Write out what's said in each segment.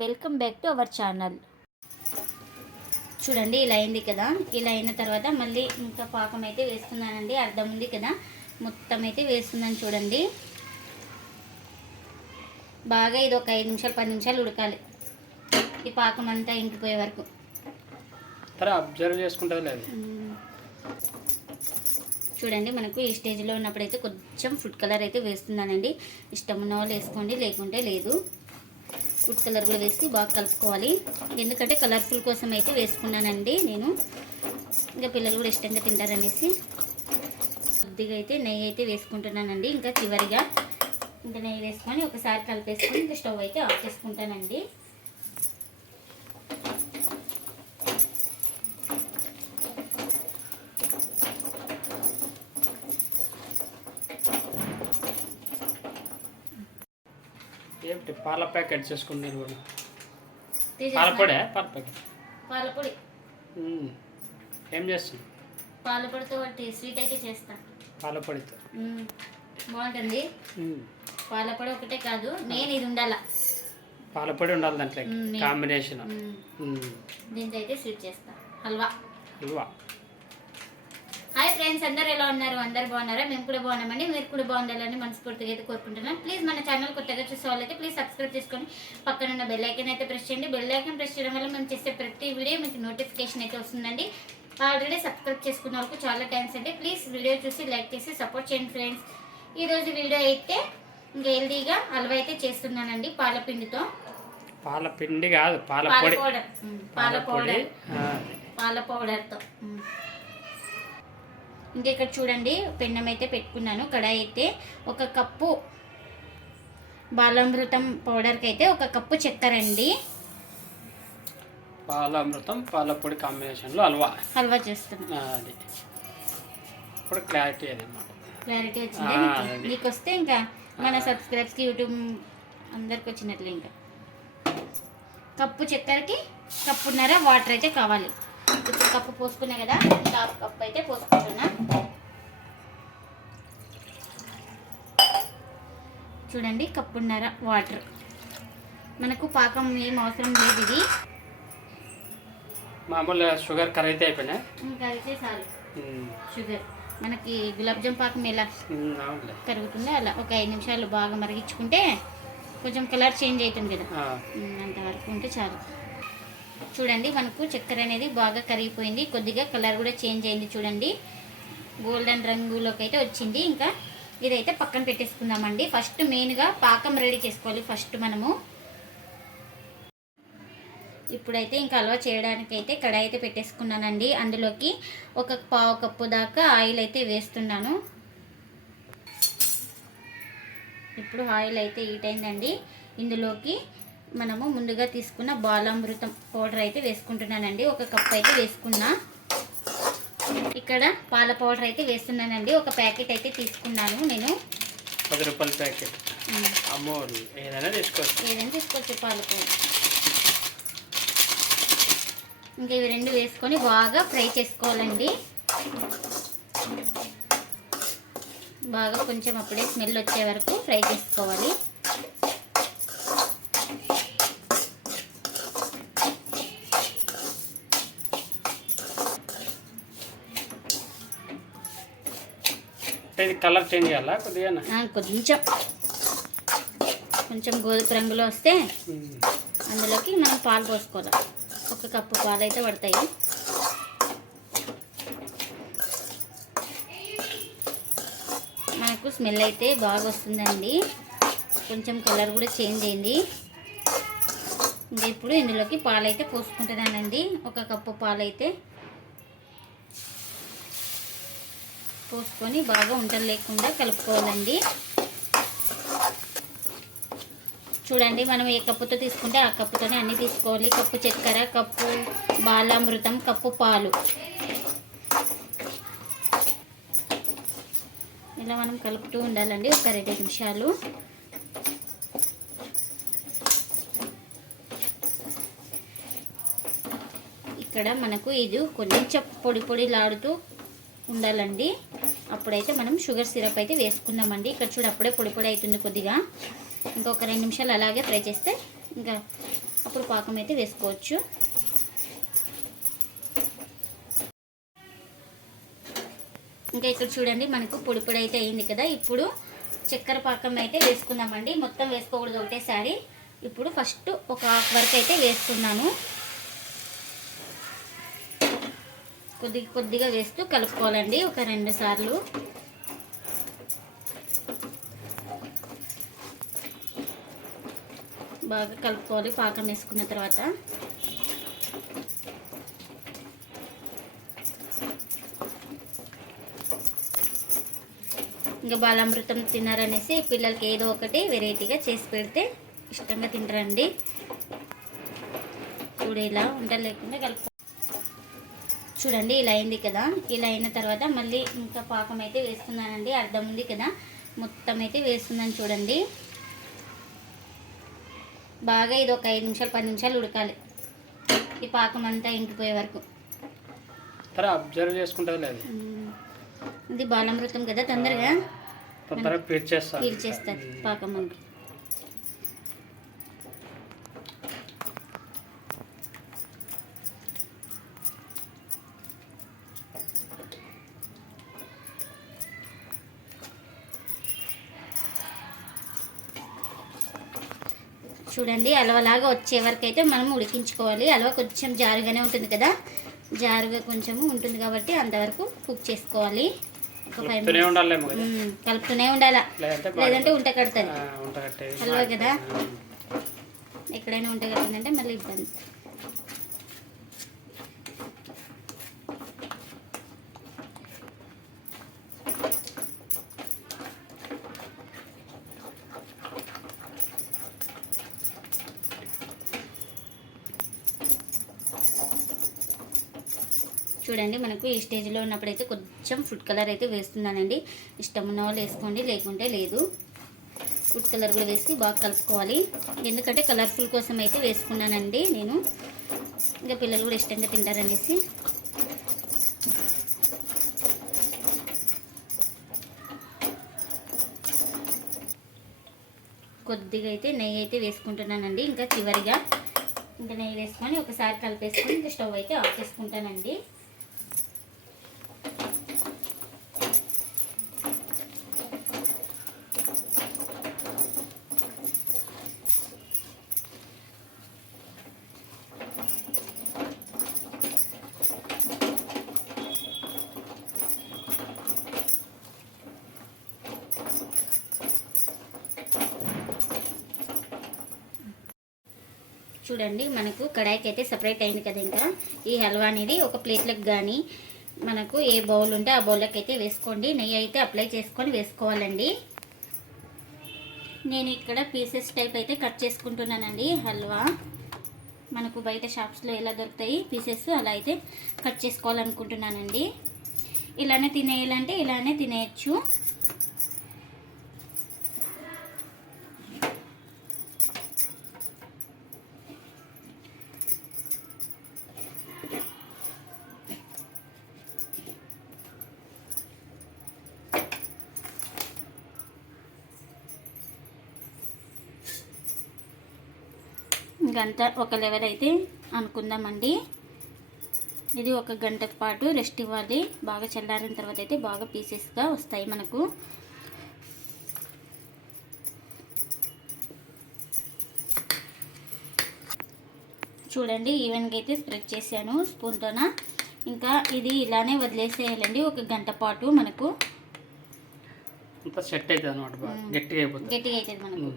Welcome back to our channel. చూడండి ఇలా అయింది కదా. ఇలా అయిన తర్వాత మళ్ళీ ఇంకా పాకం అయితే వేస్తున్నానండి. అర్థం ఉంది కదా? మొత్తం అయితే వేస్తున్నాను చూడండి. బాగా ఇది ఒక ఐదు నిమిషాలు పది నిమిషాలు ఉడకాలి. ఈ పాకం అంతా ఇంకిపోయే వరకు. అబ్జర్వ్ మ్మ్. చూడండి మనకు ఈ స్టేజ్లో ఉన్నప్పుడైతే కొంచెం ఫుడ్ కలర్ అయితే వేస్తున్నానండి. ఇష్టం ఉన్న వాళ్ళు వేసుకోండి లేకుంటే లేదు. ఫుడ్ కలర్ కూడా వేసి బాగా కలుపుకోవాలి. ఎందుకంటే కలర్ఫుల్ కోసం అయితే వేసుకున్నానండి నేను. ఇంకా పిల్లలు కూడా ఇష్టంగా తింటారనేసి. కొద్దిగా అయితే నెయ్యి అయితే వేసుకుంటున్నానండి. ఇంకా చివరిగా. ఇంకా నెయ్యి వేసుకొని ఒకసారి కలిపేసుకొని ఇంకా స్టవ్ అయితే ఆఫ్ చేసుకుంటానండి. పాల ప్యాకెట్ కూడా తీసేసిన. పాలపొడే పాల ప్యాకెట్. పాలపొడి. ఏం చేస్తుంది పాలపొడితో ఒకటి స్వీట్ అయితే చేస్తా. పాలపొడితో. బాగుంటుంది. పాలపొడి ఒకటే కాదు నేను ఇది ఉండాల? పాలపొడి ఉండాలి దాంట్లో. కాంబినేషన్. దీంతో అయితే స్వీట్ చేస్తా. హల్వా. హల్వా. హాయ్ ఫ్రెండ్స్ అందరు ఎలా ఉన్నారు? అందరు బాగున్నారా? మేము కూడా బాగున్నామండి. మీరు కూడా బాగుండాలని మనస్ఫూర్తిగా అయితే కోరుకుంటున్నాను ప్లీజ్ మన ఛానల్ కొత్తగా చూసే వాళ్ళైతే ప్లీజ్ సబ్స్క్రైబ్ చేసుకొని పక్కన ఉన్న బెల్ ఐకన్ అయితే ప్రెస్ చేయండి. బెల్ ఐకన్ ప్రెస్ చేయడం వల్ల మేము చేసే ప్రతి వీడియో మీకు నోటిఫికేషన్ అయితే వస్తుందండి. ఆల్రెడీ సబ్స్క్రైబ్ చేసుకున్న వాళ్ళకు చాలా థ్యాంక్స్ అండి. ప్లీజ్ వీడియో చూసి లైక్ చేసి సపోర్ట్ చేయండి ఫ్రెండ్స్ ఈరోజు వీడియో అయితే ఇంకా హెల్దీగా హల్వా అయితే చేస్తున్నానండి. పాలపిండితో. పాల పిండి కాదు పాల పాల పొడి పౌడర్. పాల పౌడర్ పాల పౌడర్తో. ఇంకా ఇక్కడ చూడండి పెన్నం అయితే పెట్టుకున్నాను. కడాయి అయితే ఒక కప్పు బాలామృతం పౌడర్కి అయితే ఒక కప్పు చక్కెర అండి. పాలామృతం పాలపొడి కాంబినేషన్లో హల్వా. హల్వా చేస్తున్నాను అది. ఇప్పుడు క్లారిటీ అది అన్నమాట క్లారిటీ వచ్చింది. నీకు వస్తే ఇంకా మన సబ్స్క్రైబ్స్కి యూట్యూబ్ అందరికి వచ్చినట్లు ఇంకా. కప్పు చక్కెరకి కప్పున్నర వాటర్ అయితే కావాలి. ఇప్పుడు కప్పు పోసుకున్నా కదా హాఫ్ కప్ అయితే పోసుకుంటున్నా. చూడండి కప్పున్నర వాటర్. మనకు పాకం ఏం అవసరం లేదు ఇది. మామూలుగా షుగర్ ఇంకా అయితే చాలు. మ్మ్. షుగర్. మనకి గులాబ్ జామ్ పాకం ఎలా? కరుగుతుందో? అలా ఒక ఐదు నిమిషాలు బాగా మరిగించుకుంటే కొంచెం కలర్ చేంజ్ అవుతుంది కదా. అంతవరకు ఉంటే చాలు. చూడండి మనకు చక్కెర అనేది బాగా కరిగిపోయింది. కొద్దిగా కలర్ కూడా చేంజ్ అయింది చూడండి. గోల్డెన్ రంగులోకి అయితే వచ్చింది. ఇంకా ఇదైతే పక్కన పెట్టేసుకుందామండి. ఫస్ట్ మెయిన్గా పాకం రెడీ చేసుకోవాలి ఫస్ట్ మనము. ఇప్పుడైతే ఇంకా అలవా చేయడానికి అయితే కడాయి అయితే పెట్టేసుకున్నానండి. అందులోకి ఒక పావు కప్పు దాకా ఆయిల్ అయితే వేస్తున్నాను. ఇప్పుడు ఆయిల్ అయితే హీట్ అయిందండి. ఇందులోకి మనము ముందుగా తీసుకున్న బాలామృతం పౌడర్ అయితే వేసుకుంటున్నానండి. ఒక కప్ అయితే వేసుకున్నా. ఇక్కడ పాల పౌడర్ అయితే వేస్తున్నానండి. ఒక ప్యాకెట్ అయితే తీసుకున్నాను నేను. పది రూపాయల ప్యాకెట్. ఏదైనా తీసుకోవచ్చు ఏదైనా తీసుకోవచ్చు పాల పౌడర్. ఇంకా ఇవి రెండు వేసుకొని బాగా ఫ్రై చేసుకోవాలండి. బాగా కొంచెం అప్పుడే స్మెల్ వచ్చే వరకు ఫ్రై చేసుకోవాలి. అంటే ఇది కలర్ చేంజ్ చేయాలా? కొద్దిగా కొంచెం. కొంచెం గోధుమ రంగులో వస్తే అందులోకి మనం పాలు పోసుకోవాలి. ఒక కప్పు పాలు అయితే పడతాయి. మనకు స్మెల్ అయితే బాగా వస్తుందండి. కొంచెం కలర్ కూడా చేంజ్ అయింది. ఇప్పుడు ఇందులోకి పాలు అయితే పోసుకుంటున్నానండి. ఒక కప్పు పాలు అయితే పోసుకొని బాగా ఉండలు లేకుండా కలుపుకోవాలండి. చూడండి మనం ఏ కప్పుతో తీసుకుంటే ఆ కప్పుతోనే అన్నీ తీసుకోవాలి. కప్పు చక్కెర కప్పు బాలామృతం కప్పు పాలు. ఇలా మనం కలుపుతూ ఉండాలండి ఒక రెండు నిమిషాలు. ఇక్కడ మనకు ఇది కొంచెం పొడి పొడిలాడుతూ ఉండాలండి. అప్పుడైతే మనం షుగర్ సిరప్ అయితే వేసుకుందామండి. ఇక్కడ చూడు అప్పుడే పొడి పొడి అవుతుంది కొద్దిగా. ఇంకొక రెండు నిమిషాలు అలాగే ఫ్రై చేస్తే ఇంకా అప్పుడు పాకం అయితే వేసుకోవచ్చు. ఇంకా ఇక్కడ చూడండి మనకు పొడి పొడి అయితే అయింది కదా. ఇప్పుడు చక్కెర పాకం అయితే వేసుకుందామండి. మొత్తం వేసుకోకూడదు ఒకటేసారి ఇప్పుడు ఫస్ట్ ఒక హాఫ్ వరకు అయితే వేసుకున్నాను. కొద్ది కొద్దిగా వేస్తూ కలుపుకోవాలండి ఒక రెండు సార్లు. బాగా కలుపుకోవాలి పాకం వేసుకున్న తర్వాత. ఇంకా బాలామృతం తిన్నారనేసి పిల్లలకి ఏదో ఒకటి వెరైటీగా చేసి పెడితే ఇష్టంగా తింటారండి. చూడు ఇలా ఉండలేకుండా కలుపు చూడండి ఇలా అయింది కదా. ఇలా అయిన తర్వాత మళ్ళీ ఇంకా పాకం అయితే వేస్తున్నానండి. అర్థం ఉంది కదా? మొత్తం అయితే వేస్తున్నాను చూడండి. బాగా ఇది ఒక ఐదు నిమిషాలు పది నిమిషాలు ఉడకాలి. ఈ పాకం అంతా ఇంకిపోయే వరకు. అబ్జర్వ్ చేసుకుంటుంది లేదు. ఉమ్, ఇది బాలామృతం కదా తొందరగా? తొందరగా పీల్చేస్తా. పీల్చేస్తుంది పాకం మనకి చూడండి అలవలాగా వచ్చే వరకు అయితే మనం ఉడికించుకోవాలి. అలవ కొంచెం జారుగానే ఉంటుంది కదా? జారుగా కొంచెము ఉంటుంది కాబట్టి అంతవరకు కుక్ చేసుకోవాలి. ఒక ఫైవ్ కలుపుతూనే ఉండాలా? లేదంటే ఉంట కడుతుంది కట్టేది హల్వా కదా? ఎక్కడైనా ఉంట కట్టిందంటే మళ్ళీ ఇబ్బంది. చూడండి మనకు ఈ స్టేజ్లో ఉన్నప్పుడైతే కొంచెం ఫుడ్ కలర్ అయితే వేస్తున్నానండి. ఇష్టం ఉన్న వాళ్ళు వేసుకోండి లేకుంటే లేదు. ఫుడ్ కలర్ కూడా వేసి బాగా కలుపుకోవాలి. ఎందుకంటే కలర్ఫుల్ కోసం అయితే వేసుకున్నానండి నేను. ఇంకా పిల్లలు కూడా ఇష్టంగా తింటారనేసి. కొద్దిగా అయితే నెయ్యి అయితే వేసుకుంటున్నానండి. ఇంకా చివరిగా. ఇంకా నెయ్యి వేసుకొని ఒకసారి కలిపేసుకొని ఇంకా స్టవ్ అయితే ఆఫ్ చేసుకుంటానండి. చూడండి మనకు కడాయికి అయితే సపరేట్ అయింది కదా ఇంకా. ఈ హల్వా అనేది ఒక ప్లేట్లకు కానీ మనకు ఏ బౌల్ ఉంటే ఆ బౌల్లోకి అయితే వేసుకోండి. నెయ్యి అయితే అప్లై చేసుకొని వేసుకోవాలండి. నేను ఇక్కడ పీసెస్ టైప్ అయితే కట్ చేసుకుంటున్నానండి హల్వా. మనకు బయట షాప్స్లో ఎలా దొరుకుతాయి పీసెస్ అలా అయితే కట్ చేసుకోవాలనుకుంటున్నానండి. ఇలానే తినేయాలంటే ఇలానే తినేయచ్చు. గంట ఒక లెవెల్ అయితే అనుకుందామండి. ఇది ఒక గంట పాటు రెస్ట్ ఇవ్వాలి. బాగా చల్లారిన తర్వాత అయితే బాగా పీసెస్గా వస్తాయి మనకు. చూడండి ఈవెన్గా అయితే స్ప్రెడ్ చేశాను స్పూన్తోన ఇంకా ఇది ఇలానే వదిలేసేయాలండి ఒక గంట పాటు మనకు. సెట్ అవుతుంది అనమాట గట్టిగా అయిపోతుంది. గట్టిగా అవుతుంది మనకు.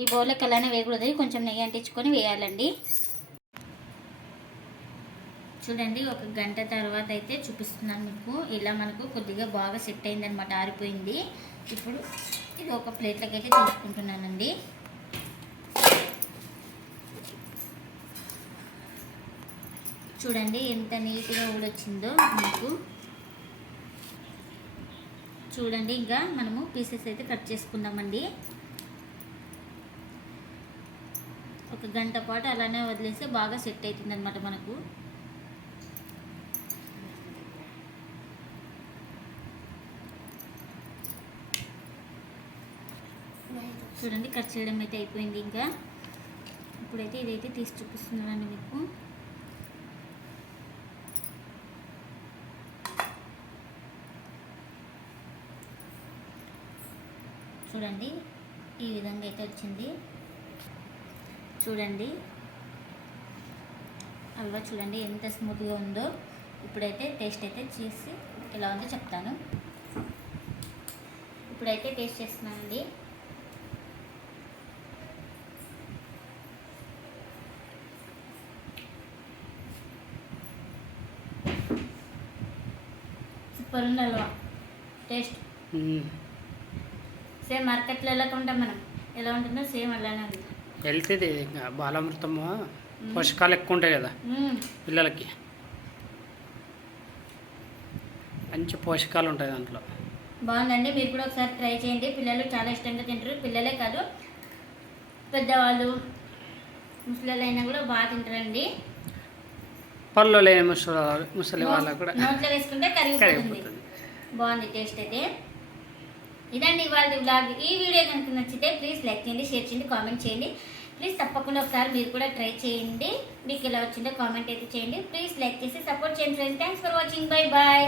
ఈ బౌల్లోకి అలానే వేయకూడదు కొంచెం నెయ్యి అంటించుకొని వేయాలండి. చూడండి ఒక గంట తర్వాత అయితే చూపిస్తున్నాను మీకు. ఇలా మనకు కొద్దిగా బాగా సెట్ అయిందనమాట ఆరిపోయింది. ఇప్పుడు ఇది ఒక ప్లేట్లోకి అయితే తీసుకుంటున్నానండి. చూడండి ఎంత నీట్గా ఊడొచ్చిందో మీకు. చూడండి ఇంకా మనము పీసెస్ అయితే కట్ చేసుకుందామండి. ఒక గంట పాటు అలానే వదిలేస్తే బాగా సెట్ అవుతుంది అనమాట మనకు. చూడండి కట్ చేయడం అయితే అయిపోయింది ఇంకా. ఇప్పుడైతే ఇదైతే తీసి చూపిస్తున్నానండి మీకు. చూడండి ఈ విధంగా అయితే వచ్చింది. చూడండి. హల్వా చూడండి ఎంత స్మూత్గా ఉందో. ఇప్పుడైతే టేస్ట్ అయితే చేసి ఎలా ఉందో చెప్తాను. ఇప్పుడైతే టేస్ట్ చేస్తున్నానండి. సూపర్ ఉంది హల్వా టేస్ట్. సేమ్ మార్కెట్లో కొంటాం మనం? ఎలా ఉంటుందో సేమ్ అలానే ఉంది. హెల్తీది ఇంకా బాలామృతము పోషకాలు ఎక్కువ ఉంటాయి కదా. పిల్లలకి. మంచి పోషకాలు ఉంటాయి దాంట్లో. బాగుందండి. మీరు కూడా ఒకసారి ట్రై చేయండి. పిల్లలు చాలా ఇష్టంగా తింటారు. పిల్లలే కాదు పెద్దవాళ్ళు ముసలి అయినా కూడా బాగా తింటారండి. పళ్ళు లేని ముసలి ముసలి వాళ్ళకు కూడా నోట్లో వేసుకుంటే కరిగిపోతుంది. బాగుంది టేస్ట్ అయితే. ఇదండి ఇవాళ బ్లాగ్ ఈ వీడియో కనుక నచ్చితే ప్లీజ్ లైక్ చేయండి షేర్ చేయండి కామెంట్ చేయండి. ప్లీజ్ తప్పకుండా ఒకసారి మీరు కూడా ట్రై చేయండి. మీకు ఎలా వచ్చిందో కామెంట్ అయితే చేయండి. ప్లీజ్ లైక్ చేసి సపోర్ట్ చేయండి friends thanks for watching bye bye